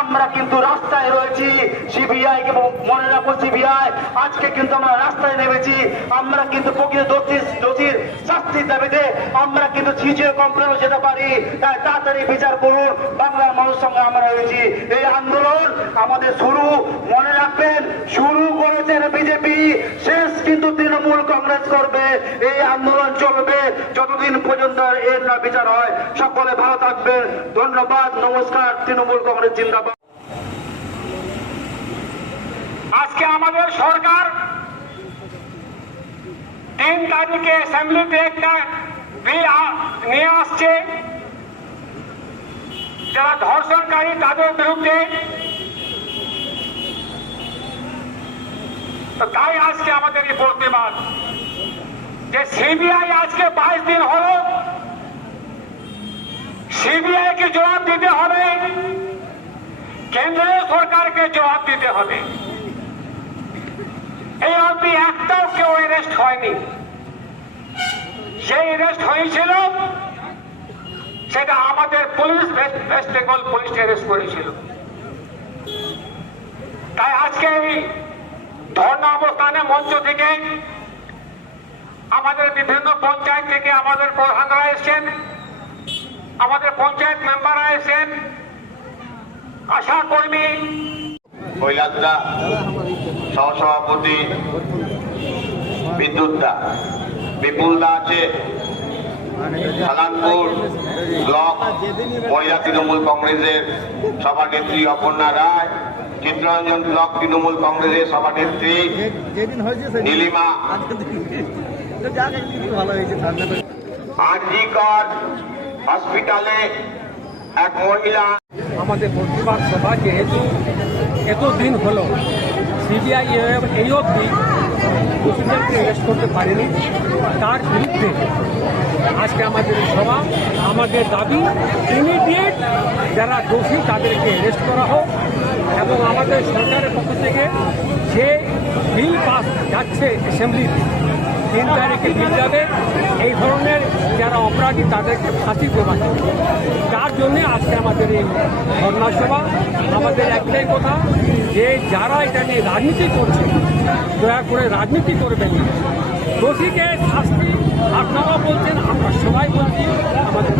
আমরা কিন্তু দাবিতে আমরা কিন্তু ছিচিয়ে কমপ্লেনও যেতে পারি। তাই তাড়াতাড়ি বিচার করুন, বাংলার মানুষের সঙ্গে আমরা রয়েছি। এই আন্দোলন আমাদের শুরু, মনে রাখবেন, শুরু করেছেন বিজেপি, শেষ কিন্তু তৃণমূল কংগ্রেস করবে। এই আন্দোলন এর না বিচার হয়। সকলে ভালো থাকবেন ধন্যবাদ, নমস্কার, তৃণমূল কংগ্রেস জিন্দাবাদ। আজকে আমাদের সরকার তিন তারিখে অ্যাসেম্বলিতে একটা বিল নিয়ে আসছে। যারা ধর্ষণকারী, তাদের বিরুদ্ধে। তাই আজকে আমাদের এই প্রতিবাদ। যে সিবিআই আজকে বাইশ দিন হলো সিবিআই কে জবাব দিতে হবে। কেন্দ্রীয় সরকারকে জবাব দিতে হবে। এই অবধি একটাও কেউ অ্যারেস্ট হয়নি। সেই অ্যারেস্ট হয়েছিল, সেটা আমাদের police West Bengal police arrest করেছিল। তাই আজকে এই ধর্ণা অবস্থানে মঞ্চ থেকে আমাদের বিভিন্ন পঞ্চায়েত থেকে আমাদের প্রধানরা এসেছেন। আমাদের পঞ্চায়েত মেম্বাররা এসেছেন আশা কর্মী। কৈলাসদা সহসভাপতি বিদ্যুৎ দা বিপুল দা আছে। খালানপুর ব্লক মহিলা তৃণমূল কংগ্রেসের সভানেত্রী অপর্ণা রায় চিত্তরঞ্জন ব্লক তৃণমূল কংগ্রেসের সভানেত্রী যেদিন হয়েছে নীলিমা আরজিকর হসপিটালে এক মহিলা আমাদের প্রতিবাদ সভা যেহেতু এতদিন হলো সিবিআই এই অবধি দোষীদেরকে অ্যারেস্ট করতে পারেনি। তার বিরুদ্ধে আজকে আমাদের সভা, আমাদের দাবি ইমিডিয়েট যারা দোষী তাদেরকে অ্যারেস্ট করা হোক এবং আমাদের সরকারের পক্ষ থেকে যে বিল পাস যাচ্ছে অ্যাসেম্বলিতে তিন তারিখে দিন যাবে এই ধরনের যারা অপরাধী, তাদেরকে ফাঁসি দেওয়া। তার জন্যে আজকে আমাদের এই ধর্ণা সভা আমাদের একটাই কথা যে যারা এটা নিয়ে রাজনীতি করছে, দয়া করে রাজনীতি করবেন দোষীকে শাস্তি আপনারা বলছেন, আমরা সবাই বলছি, আমাদের